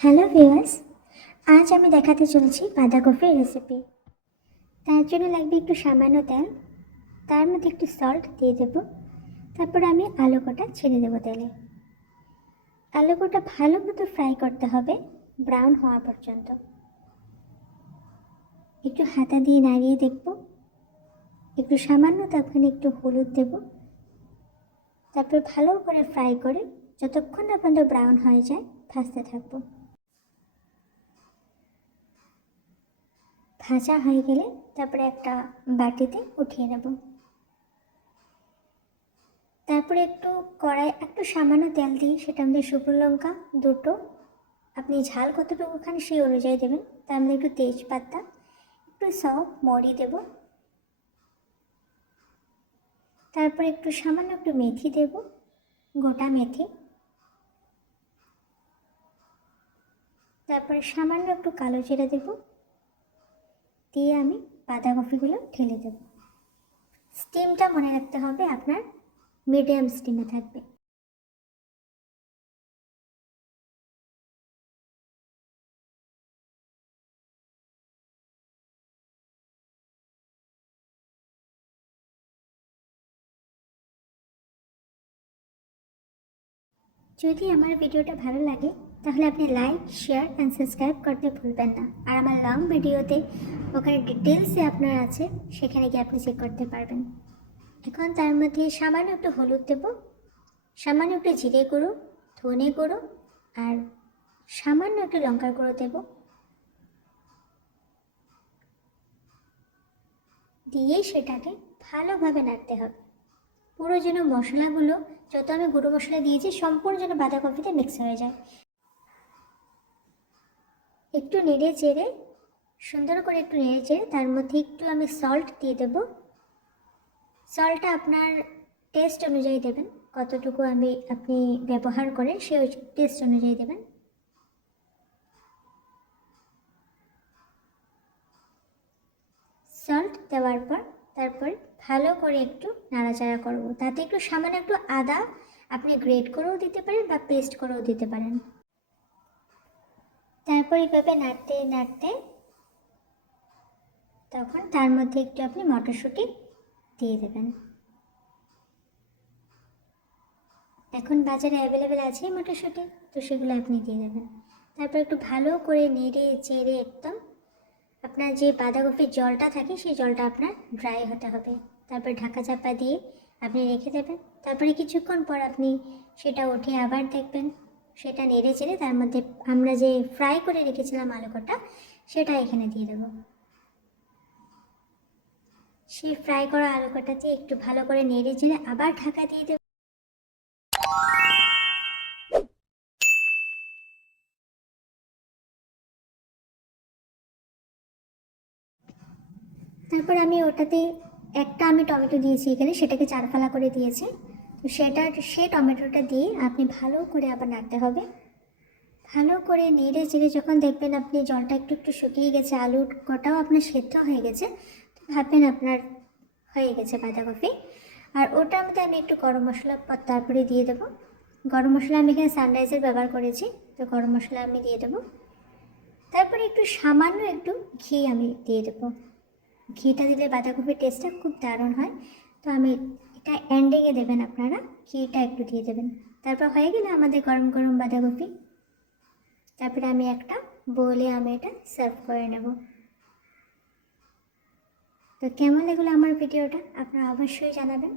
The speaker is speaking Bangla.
হ্যালো ভিউয়ার্স, আজ আমি দেখাতে চলেছি বাঁধাকপির রেসিপি। তার জন্য লাগবে একটু সামান্য তেল, তার মধ্যে একটু সল্ট দিয়ে দেব। তারপর আমি আলু কটা ছেড়ে দেবো তেলে। আলু কটা ভালো মতো ফ্রাই করতে হবে ব্রাউন হওয়া পর্যন্ত। একটু হাতা দিয়ে নাড়িয়ে দেখব, একটু সামান্য তখন একটু হলুদ দেব। তারপর ভালো করে ফ্রাই করে যতক্ষণ না পর্যন্ত ব্রাউন হয়ে যায় ভাজতে থাকবো। ভাজা হয়ে গেলে তারপরে একটা বাটিতে উঠিয়ে নেব। তারপরে একটু কড়াই একটু সামান্য তেল দিয়ে সেটার মধ্যে শুকনো লঙ্কা দুটো, আপনি ঝাল কতটুকু খান সেই অনুযায়ী দেবেন। তার মধ্যে একটু তেজপাতা, একটু সব মরি দেব। তারপরে একটু সামান্য একটু মেথি দেব, গোটা মেথি। তারপরে সামান্য একটু কালো জিরা দেব, দিয়ে আমি বাঁধাকপিগুলো ঢেলে দেব। স্টিমটা মনে রাখতে হবে আপনার মিডিয়াম স্টিমে থাকবে। যদি আমার ভিডিওটা ভালো লাগে তাহলে আপনি লাইক, শেয়ার অ্যান্ড সাবস্ক্রাইব করতে ভুলবেন না। আর আমার লং ভিডিওতে ওখানে ডিটেলসে আপনার আছে, সেখানে গিয়ে আপনি চেক করতে পারবেন। এখন তার মধ্যে সামান্য একটু হলুদ দেব, সামান্য একটু জিরে গুঁড়ো, ধনে গুঁড়ো আর সামান্য একটু লঙ্কার গুঁড়ো দেব। দিয়ে সেটাকে ভালোভাবে নাড়তে হবে। পুরো যেন মশলাগুলো, যত আমি গুঁড়ো মশলা দিয়েছি সম্পূর্ণ যেন বাঁধাকপিতে মিক্স হয়ে যায়। একটু নেড়ে চেড়ে, সুন্দর করে একটু নেড়ে চেড়ে তার মধ্যে একটু আমি সল্ট দিয়ে দেব। সল্টটা আপনার টেস্ট অনুযায়ী দেবেন, কতটুকু আপনি ব্যবহার করেন সেই টেস্ট অনুযায়ী দেবেন। সল্ট দেওয়ার পর তারপর ভালো করে একটু নাড়াচাড়া করব। তাতে একটু সামান্য একটু আদা আপনি গ্রেট করেও দিতে পারেন বা পেস্ট করেও দিতে পারেন। তারপর এইভাবে নাড়তে নাড়তে তখন তার মধ্যে একটু আপনি মটরশুঁটি দিয়ে দেবেন। এখন বাজারে অ্যাভেলেবেল আছে মটরশুঁটি, তো সেগুলো আপনি দিয়ে দেবেন। তারপর একটু ভালো করে নেড়ে চেড়ে একদম আপনার যে বাঁধাকপির জলটা থাকে সেই জলটা আপনার ড্রাই হতে হবে। তারপর ঢাকা চাপা দিয়ে আপনি রেখে দেবেন। তারপরে কিছুক্ষণ পর আপনি সেটা উঠে আবার দেখবেন, সেটা নেড়ে চেড়ে তার মধ্যে আমরা যে ফ্রাই করে রেখেছিলাম আলু কটা সেটা এখানে দিয়ে দেবো। সেই ফ্রাই করা আলু কটাতে একটু ভালো করে নেড়ে চেড়ে আবার ঢাকা দিয়ে দেবো। তারপর আমি ওটাতে একটা টমেটো দিয়েছি এখানে, সেটাকে চারফালা করে দিয়েছি। তো সেই টমেটোটা দিয়ে আপনি ভালো করে আবার নাড়তে হবে। ভালো করে নেড়ে চেড়ে যখন দেখবেন আপনি জলটা একটু একটু শুকিয়ে গেছে, আলু কটাও আপনার সেদ্ধ হয়ে গেছে, তো ভাববেন আপনার হয়ে গেছে বাঁধাকপি। আর ওটার মধ্যে আমি একটু গরম মশলা তারপরে দিয়ে দেবো। গরম মশলা আমি এখানে সানরাইজের ব্যবহার করেছি, তো গরম মশলা আমি দিয়ে দেবো। তারপরে একটু সামান্য একটু ঘি আমি দিয়ে দেবো। ঘিটা দিলে বাঁধাকপির টেস্টটা খুব দারুণ হয়। তো আমি এটা এন্ডিংয়ে দেবেন, আপনারা ঘিটা একটু দিয়ে দেবেন। তারপর হয়ে গেলে আমাদের গরম গরম বাঁধাকপি। তারপরে আমি একটা বোলে আমি এটা সার্ভ করে নেব। তো কেমন লাগলো আমার ভিডিওটা আপনারা অবশ্যই জানাবেন।